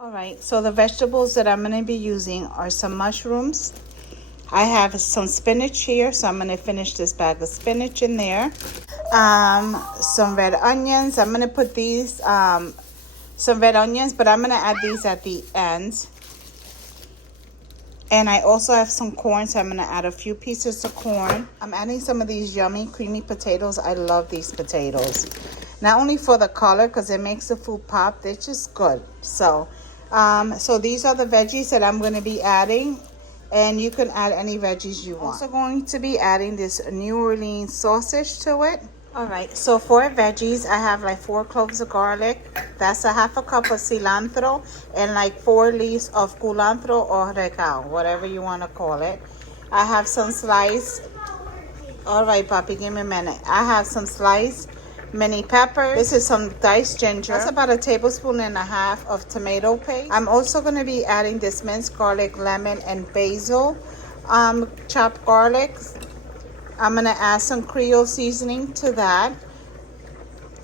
All right, so the vegetables that I'm going to be using are some mushrooms. I have some spinach here, so I'm going to finish this bag of spinach in there. Some red onions. I'm going to put these, some red onions, but I'm going to add these at the end. And I also have some corn, so I'm going to add a few pieces of corn. I'm adding some of these yummy, creamy potatoes. I love these potatoes. Not only for the color, because it makes the food pop, they're just good. So these are the veggies that I'm going to be adding. And you can add any veggies you want. Also going to be adding this New Orleans sausage to it. All right, so for veggies, I have like 4 cloves of garlic. That's a half a cup of cilantro and like 4 leaves of culantro or recao, whatever you want to call it. I have some sliced, all right, Papi, give me a minute. I have some sliced mini peppers. This is some diced ginger. That's about 1.5 tablespoons of tomato paste. I'm also going to be adding this minced garlic, lemon, and basil chopped garlic. I'm going to add some Creole seasoning to that.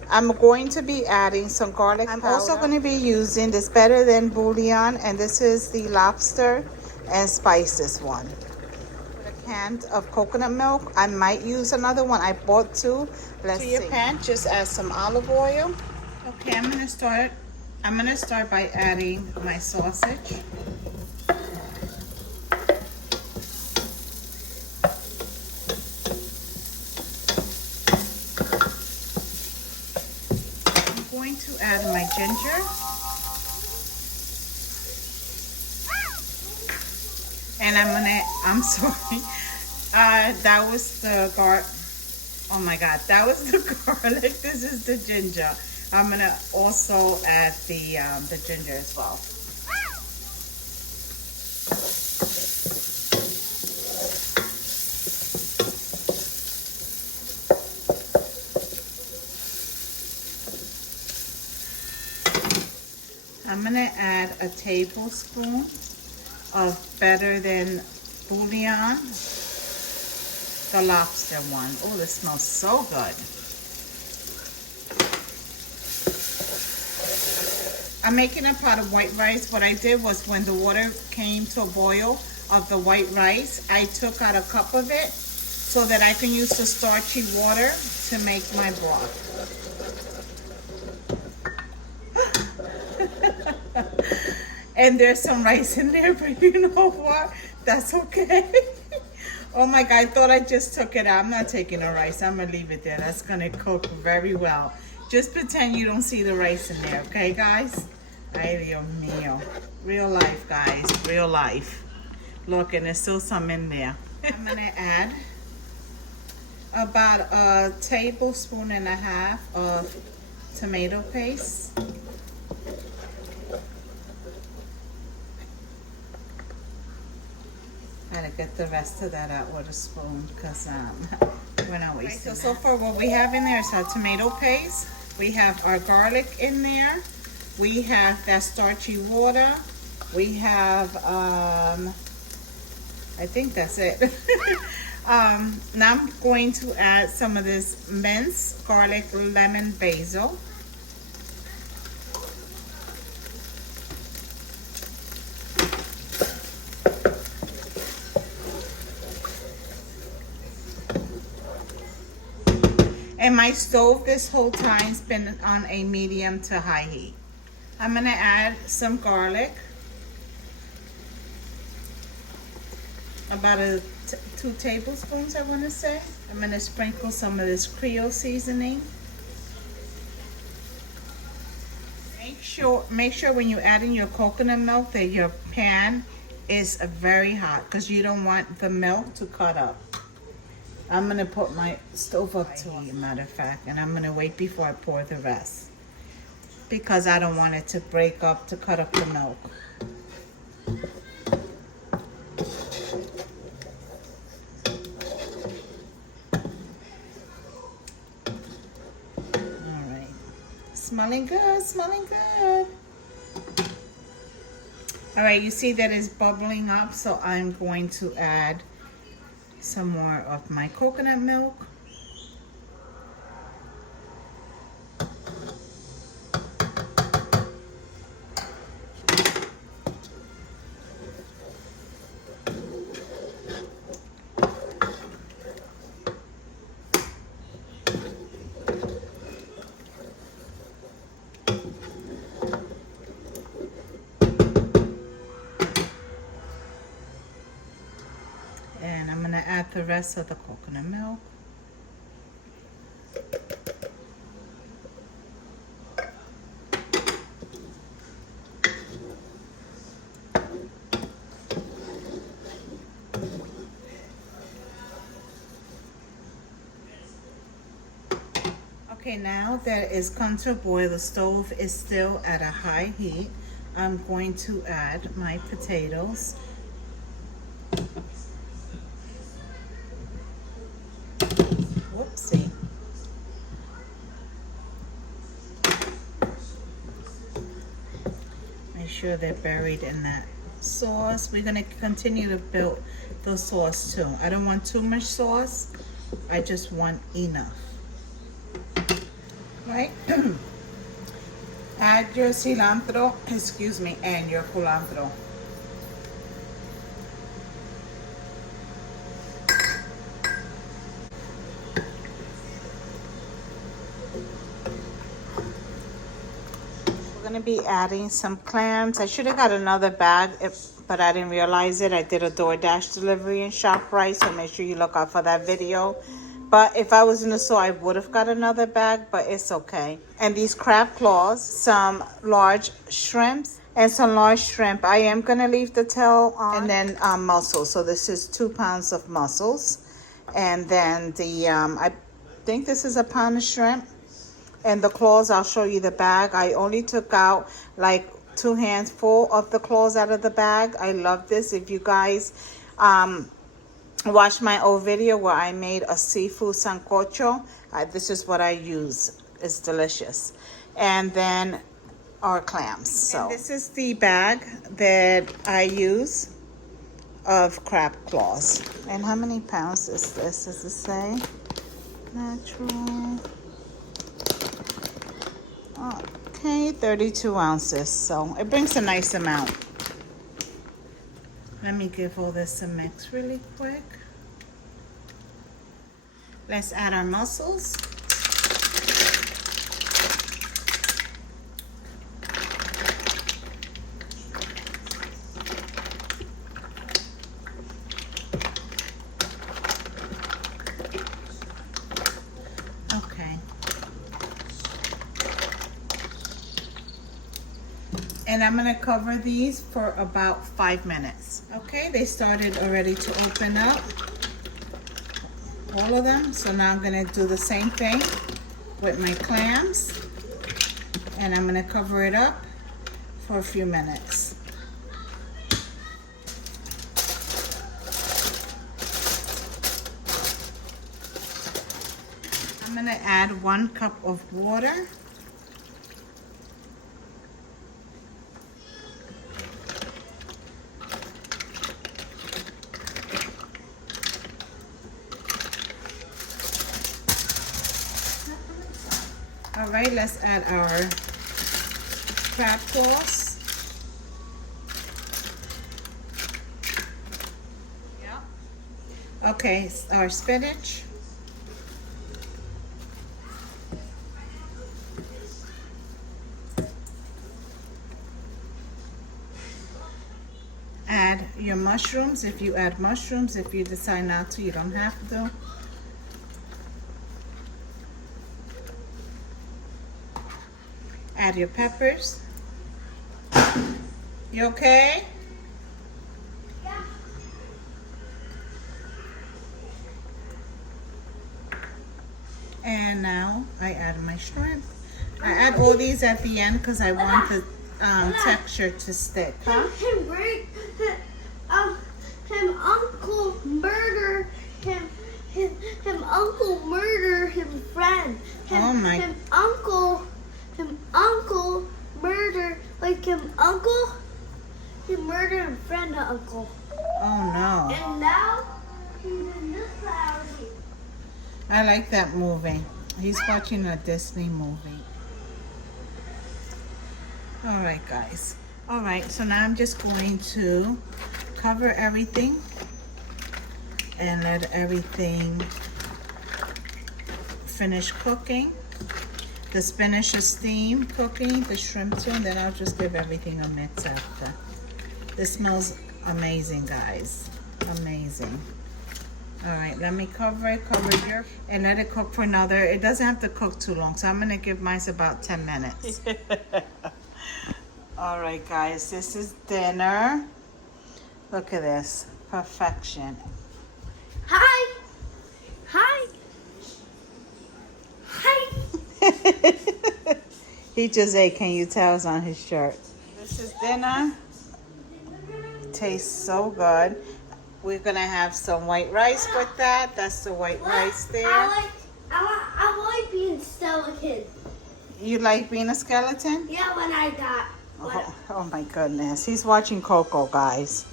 I'm going to be adding some garlic powder. I'm also going to be using this Better Than bouillon, and this is the lobster and spices one. With a can of coconut milk. I might use another one. I bought 2. Let's see. To your pan, just add some olive oil. Okay, I'm going to start by adding my sausage. Going to add my ginger, and I'm sorry, that was the oh my god, that was the garlic. This is the ginger. I'm gonna also add the ginger as well. I'm going to add a tablespoon of Better Than bouillon, the lobster one. Oh, this smells so good. I'm making a pot of white rice. What I did was when the water came to a boil of the white rice, I took out a cup of it so that I can use the starchy water to make my broth. And there's some rice in there, but you know what? That's okay. Oh my God, I thought I just took it out. I'm not taking the rice. I'm going to leave it there. That's going to cook very well. Just pretend you don't see the rice in there, okay, guys? Ay, Dios mío. Real life, guys. Real life. Look, and there's still some in there. I'm going to add about 1.5 tablespoons of tomato paste. Gotta get the rest of that out with a spoon because we're not wasting that. So far what we have in there is our tomato paste. We have our garlic in there. We have that starchy water. We have, I think that's it. Now I'm going to add some of this minced garlic, lemon, basil. And my stove this whole time has been on a medium to high heat. I'm going to add some garlic. About 2 tablespoons, I want to say. I'm going to sprinkle some of this Creole seasoning. Make sure when you add in your coconut milk that your pan is very hot because you don't want the milk to cut up. I'm going to put my stove up to a matter of fact, and I'm going to wait before I pour the rest because I don't want it to break up to cut up the milk. All right. Smelling good, smelling good. All right, you see that it's bubbling up, so I'm going to add some more of my coconut milk. the rest of the coconut milk. Okay, now that it's come to a boil, the stove is still at a high heat. I'm going to add my potatoes. Whoopsie. Make sure they're buried in that sauce. We're going to continue to build the sauce too. I don't want too much sauce. I just want enough. Right? Add your cilantro, excuse me, and your culantro. We're gonna be adding some clams. I should have got another bag, but I didn't realize it. I did a DoorDash delivery in ShopRite, so make sure you look out for that video. But if I was in the store, I would have got another bag, but it's okay. And these crab claws, some large shrimps, and some large shrimp. I am going to leave the tail on. And then mussels. So this is 2 pounds of mussels. And then the, I think this is a pound of shrimp. And the claws, I'll show you the bag. I only took out like 2 hands full of the claws out of the bag. I love this. If you guys... watch my old video where I made a seafood sancocho. This is what I use. It's delicious. And then our clams. So and this is the bag that I use of crab claws. And how many pounds is this? Does it say? Natural. Okay, 32 ounces. So it brings a nice amount. Let me give all this a mix really quick. Let's add our mussels. Okay. And I'm going to cover these for about 5 minutes. Okay, they started already to open up, all of them. So now I'm going to do the same thing with my clams. And I'm going to cover it up for a few minutes. I'm going to add 1 cup of water. All right, let's add our crab claws. Yeah. Okay, our spinach. Add your mushrooms if you add mushrooms. If you decide not to, you don't have to. Add your peppers. You okay? Yeah. And now I add my shrimp. I add all these at the end because I want the texture to stick. Huh? Him uncle murder him. Him uncle murder him friend. Him uncle murder like him uncle. He murdered him friend uncle. Oh no. And now he's in this house. I like that movie. He's watching a Disney movie. All right, guys. All right, so now I'm just going to cover everything and let everything finish cooking. The spinach is steam cooking, the shrimp too, and then I'll just give everything a mix after. This smells amazing, guys. Amazing. All right, let me cover it and let it cook for another. It doesn't have to cook too long, so I'm gonna give mine about 10 minutes. All right, guys, this is dinner. Look at this, perfection. Hi. Hi. Hi. He just ate, can you tell? It's on his shirt. This is dinner. Tastes so good. We're gonna have some white rice with that. That's the white rice there. I like being skeleton. You like being a skeleton? Yeah, when I got. Oh my goodness. He's watching Coco, guys.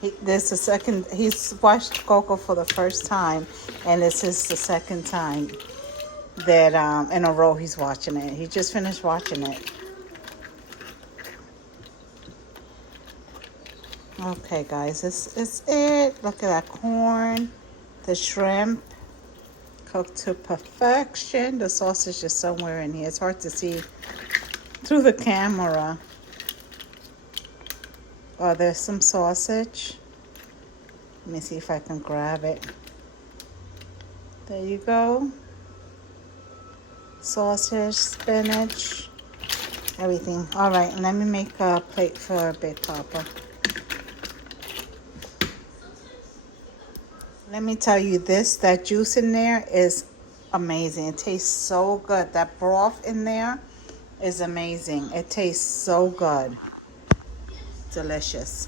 He's watched Coco for the first time, and this is the second time that in a row he's watching it. He just finished watching it. Okay, guys, this is it. Look at that corn, the shrimp, cooked to perfection. The sausage is somewhere in here. It's hard to see through the camera. Oh, there's some sausage. Let me see if I can grab it. There you go. Sausage, spinach, everything. All right, let me make a plate for Big Papa. Let me tell you this, that juice in there is amazing. It tastes so good. That broth in there is amazing. It tastes so good. Delicious.